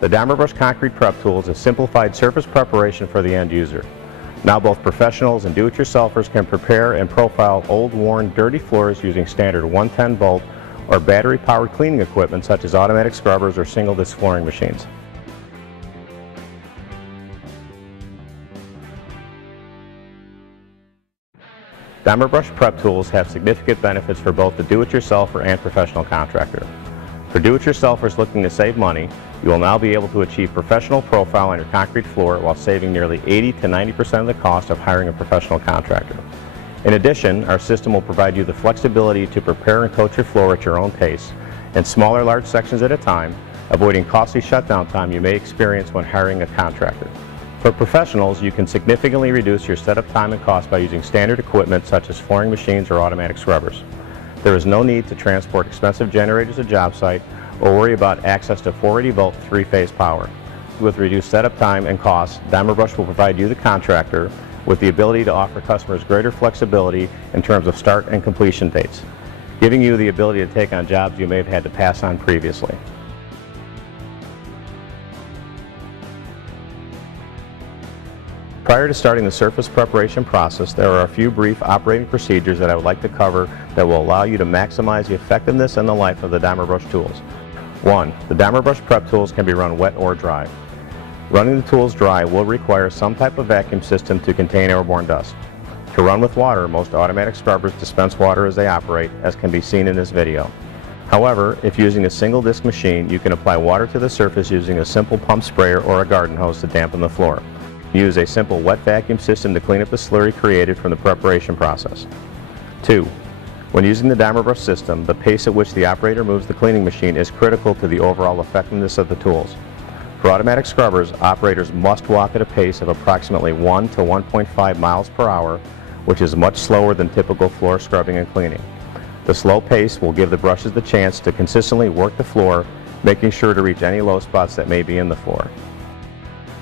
The DimerBrush Concrete Prep Tool is a simplified surface preparation for the end user. Now both professionals and do-it-yourselfers can prepare and profile old, worn, dirty floors using standard 110 volt or battery-powered cleaning equipment such as automatic scrubbers or single-disc flooring machines. DimerBrush Prep Tools have significant benefits for both the do-it-yourselfer and professional contractor. For do-it-yourselfers looking to save money, you will now be able to achieve professional profile on your concrete floor while saving nearly 80 to 90% of the cost of hiring a professional contractor. In addition, our system will provide you the flexibility to prepare and coat your floor at your own pace, in smaller large sections at a time, avoiding costly shutdown time you may experience when hiring a contractor. For professionals, you can significantly reduce your setup time and cost by using standard equipment such as flooring machines or automatic scrubbers. There is no need to transport expensive generators to job site or worry about access to 480 volt three-phase power. With reduced setup time and cost, DimerBrush will provide you, the contractor, with the ability to offer customers greater flexibility in terms of start and completion dates, giving you the ability to take on jobs you may have had to pass on previously. Prior to starting the surface preparation process, there are a few brief operating procedures that I would like to cover that will allow you to maximize the effectiveness and the life of the DimerBrush tools. 1. The DimerBrush Prep Tools can be run wet or dry. Running the tools dry will require some type of vacuum system to contain airborne dust. To run with water, most automatic scrubbers dispense water as they operate, as can be seen in this video. However, if using a single disc machine, you can apply water to the surface using a simple pump sprayer or a garden hose to dampen the floor. Use a simple wet vacuum system to clean up the slurry created from the preparation process. 2. When using the DimerBrush system, the pace at which the operator moves the cleaning machine is critical to the overall effectiveness of the tools. For automatic scrubbers, operators must walk at a pace of approximately 1 to 1.5 miles per hour, which is much slower than typical floor scrubbing and cleaning. The slow pace will give the brushes the chance to consistently work the floor, making sure to reach any low spots that may be in the floor.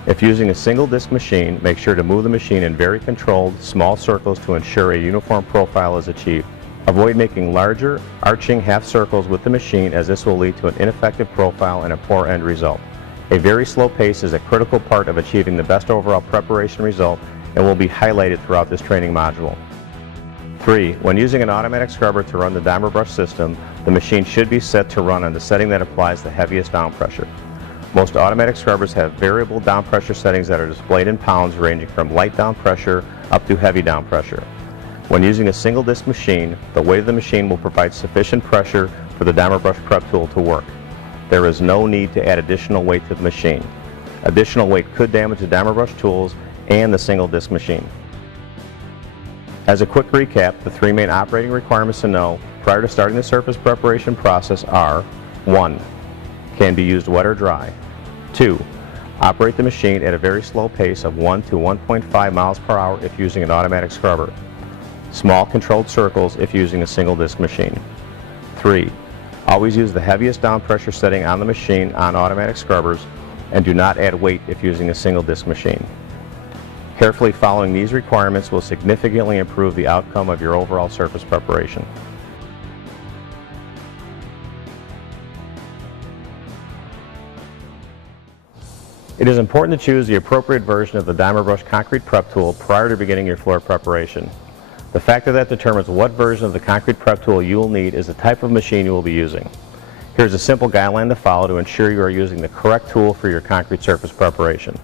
If using a single disc machine, make sure to move the machine in very controlled, small circles to ensure a uniform profile is achieved. Avoid making larger, arching half circles with the machine, as this will lead to an ineffective profile and a poor end result. A very slow pace is a critical part of achieving the best overall preparation result and will be highlighted throughout this training module. 3. When using an automatic scrubber to run the DimerBrush system, the machine should be set to run on the setting that applies the heaviest down pressure. Most automatic scrubbers have variable down pressure settings that are displayed in pounds, ranging from light down pressure up to heavy down pressure. When using a single disc machine, the weight of the machine will provide sufficient pressure for the DimerBrush Prep Tool to work. There is no need to add additional weight to the machine. Additional weight could damage the DimerBrush tools and the single disc machine. As a quick recap, the 3 main operating requirements to know prior to starting the surface preparation process are: 1. Can be used wet or dry. 2. Operate the machine at a very slow pace of 1 to 1.5 miles per hour if using an automatic scrubber. Small controlled circles if using a single disc machine. 3. Always use the heaviest down pressure setting on the machine on automatic scrubbers, and do not add weight if using a single disc machine. Carefully following these requirements will significantly improve the outcome of your overall surface preparation. It is important to choose the appropriate version of the DimerBrush Concrete Prep Tool prior to beginning your floor preparation. The factor that determines what version of the Concrete Prep Tool you will need is the type of machine you will be using. Here's a simple guideline to follow to ensure you are using the correct tool for your concrete surface preparation.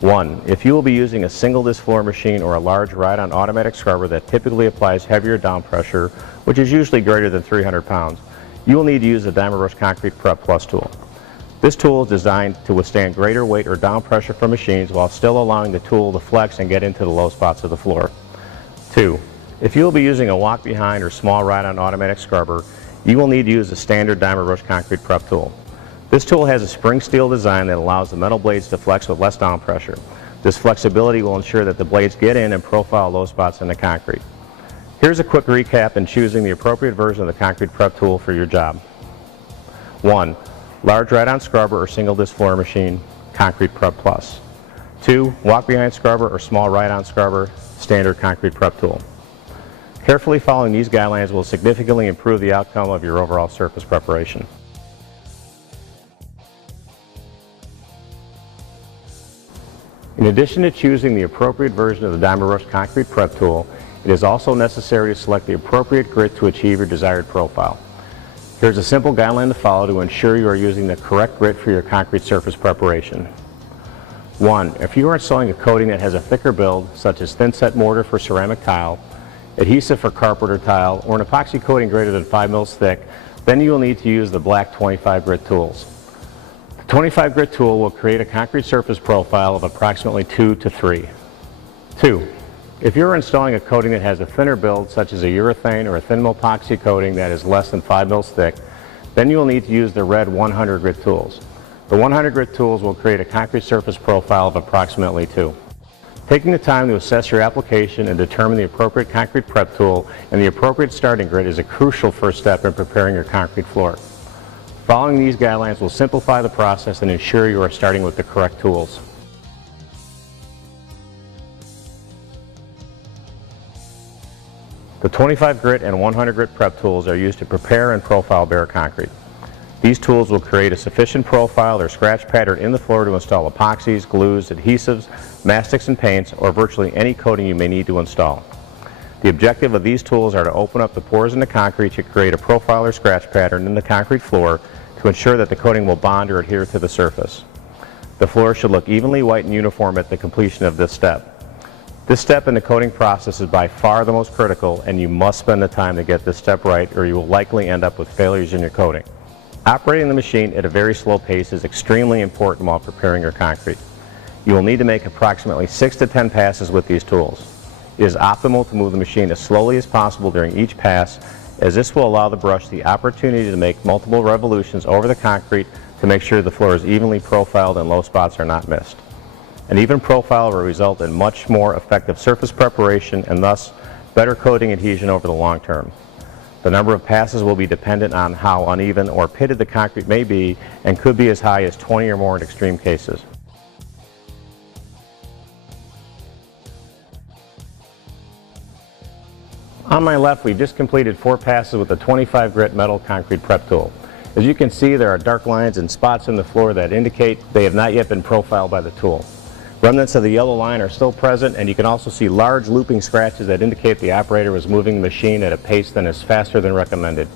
1. If you will be using a single disc floor machine or a large ride-on automatic scrubber that typically applies heavier down pressure, which is usually greater than 300 pounds, you will need to use the DimerBrush Concrete Prep Plus tool. This tool is designed to withstand greater weight or down pressure from machines while still allowing the tool to flex and get into the low spots of the floor. 2. If you will be using a walk-behind or small ride-on automatic scrubber, you will need to use the standard DimerBrush Concrete Prep tool. This tool has a spring steel design that allows the metal blades to flex with less down pressure. This flexibility will ensure that the blades get in and profile low spots in the concrete. Here's a quick recap in choosing the appropriate version of the Concrete Prep Tool for your job. 1. Large ride-on scrubber or single disc floor machine, Concrete Prep Plus. 2. Walk-behind scrubber or small ride-on scrubber, standard Concrete Prep Tool. Carefully following these guidelines will significantly improve the outcome of your overall surface preparation. addition to choosing the appropriate version of the DymaBrush Concrete Prep Tool, it is also necessary to select the appropriate grit to achieve your desired profile. Here's a simple guideline to follow to ensure you are using the correct grit for your concrete surface preparation. 1. If you are installing a coating that has a thicker build, such as thin set mortar for ceramic tile, adhesive for carpet or tile, or an epoxy coating greater than 5 mils thick, then you will need to use the black 25 grit tools. The 25 grit tool will create a concrete surface profile of approximately 2 to 3. 2. If you are installing a coating that has a thinner build, such as a urethane or a thin mill epoxy coating that is less than 5 mils thick, then you will need to use the red 100 grit tools. The 100 grit tools will create a concrete surface profile of approximately 2. Taking the time to assess your application and determine the appropriate concrete prep tool and the appropriate starting grit is a crucial first step in preparing your concrete floor. Following these guidelines will simplify the process and ensure you are starting with the correct tools. The 25 grit and 100 grit prep tools are used to prepare and profile bare concrete. These tools will create a sufficient profile or scratch pattern in the floor to install epoxies, glues, adhesives, mastics and paints, or virtually any coating you may need to install. The objective of these tools are to open up the pores in the concrete to create a profile or scratch pattern in the concrete floor to ensure that the coating will bond or adhere to the surface. The floor should look evenly white and uniform at the completion of this step. This step in the coating process is by far the most critical, and you must spend the time to get this step right or you will likely end up with failures in your coating. Operating the machine at a very slow pace is extremely important while preparing your concrete. You will need to make approximately 6 to 10 passes with these tools. It is optimal to move the machine as slowly as possible during each pass, as this will allow the brush the opportunity to make multiple revolutions over the concrete to make sure the floor is evenly profiled and low spots are not missed. An even profile will result in much more effective surface preparation and thus better coating adhesion over the long term. The number of passes will be dependent on how uneven or pitted the concrete may be and could be as high as 20 or more in extreme cases. On my left, we've just completed 4 passes with the 25 grit metal concrete prep tool. As you can see, there are dark lines and spots in the floor that indicate they have not yet been profiled by the tool. Remnants of the yellow line are still present, and you can also see large looping scratches that indicate the operator was moving the machine at a pace that is faster than recommended.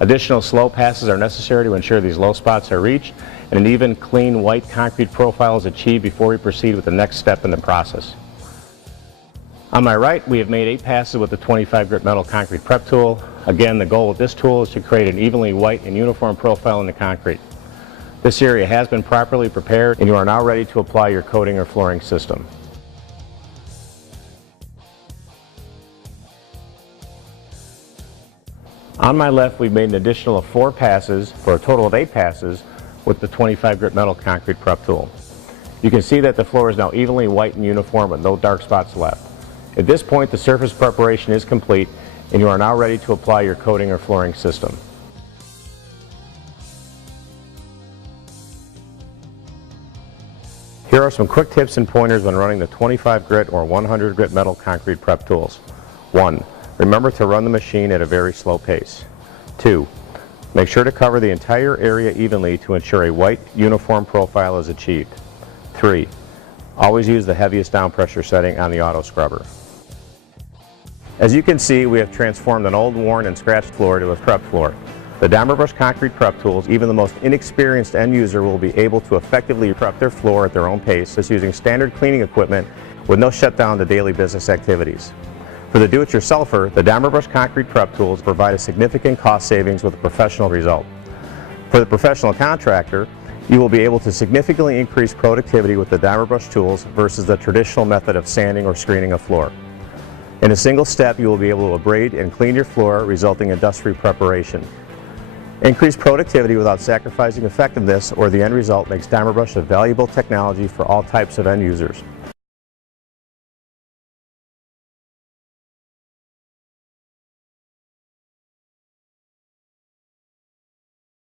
Additional slow passes are necessary to ensure these low spots are reached and an even, clean, white concrete profile is achieved before we proceed with the next step in the process. On my right, we have made 8 passes with the 25 grit metal concrete prep tool. Again, the goal with this tool is to create an evenly white and uniform profile in the concrete. This area has been properly prepared and you are now ready to apply your coating or flooring system. On my left, we've made an additional of 4 passes for a total of 8 passes with the 25 grit metal concrete prep tool. You can see that the floor is now evenly white and uniform with no dark spots left. At this point, the surface preparation is complete and you are now ready to apply your coating or flooring system. Here are some quick tips and pointers when running the 25 grit or 100 grit metal concrete prep tools. 1. Remember to run the machine at a very slow pace. 2. Make sure to cover the entire area evenly to ensure a white, uniform profile is achieved. 3. Always use the heaviest down pressure setting on the auto scrubber. As you can see, we have transformed an old, worn, and scratched floor to a prep floor. The DymaBrush concrete prep tools, even the most inexperienced end user will be able to effectively prep their floor at their own pace, just using standard cleaning equipment with no shutdown to daily business activities. For the do-it-yourselfer, the DymaBrush concrete prep tools provide a significant cost savings with a professional result. For the professional contractor, you will be able to significantly increase productivity with the DymaBrush tools versus the traditional method of sanding or screening a floor. In a single step, you will be able to abrade and clean your floor, resulting in dust-free preparation. Increased productivity without sacrificing effectiveness or the end result makes DymaBrush a valuable technology for all types of end users.